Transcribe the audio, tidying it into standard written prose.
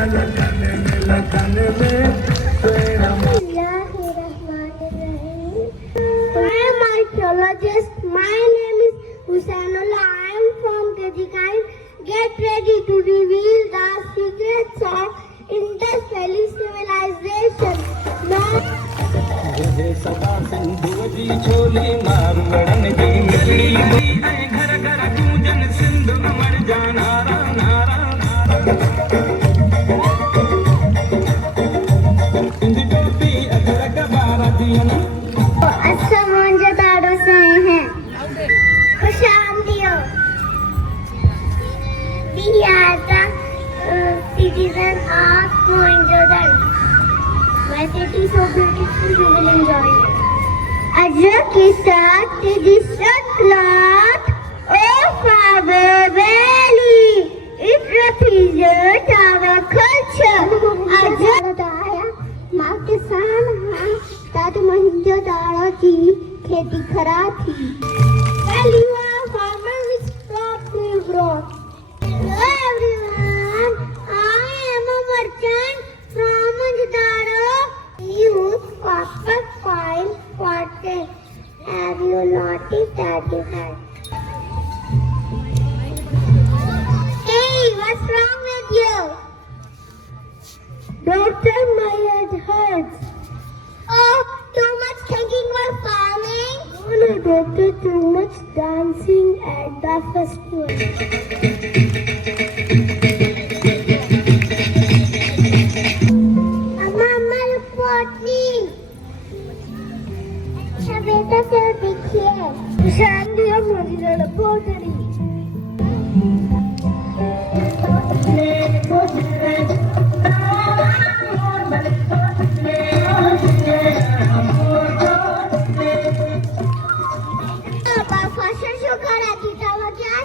I am archaeologist. My name is Husainullah. I am from Kajikain. Get ready to reveal the secrets of Indus Valley civilization. सदा सिंधु जी छोली मारवड़न की मिली घर घर पूजन सिंधु मर जाना नारा सिंधु टोपी अगर कबारा दिया ना अच्छा मुझे तारों से हैं खुशामदियों We are the citizen of Mohenjo-daro. My city is so beautiful, you will enjoy it. Ajra ke saath traditional cloth of our valley. It represents our culture. Ajra बताया माँ किसान हाँ तब मोहनजोदड़ो की खेती खराब थी. Well, you are a farmer with crop to grow. Hello everyone, I am a merchant from Mohenjo-daro. Use copper coin forte. Have you noticed that you have? Hey, what's wrong with you? Doctor, my head hurts. Oh, too much thinking while farming? No, doctor, too much dancing at the festival. Mama, look at me. बेटा से देखिए शांति और मजेदार पोटरी पापा फसल show करा थी तब क्या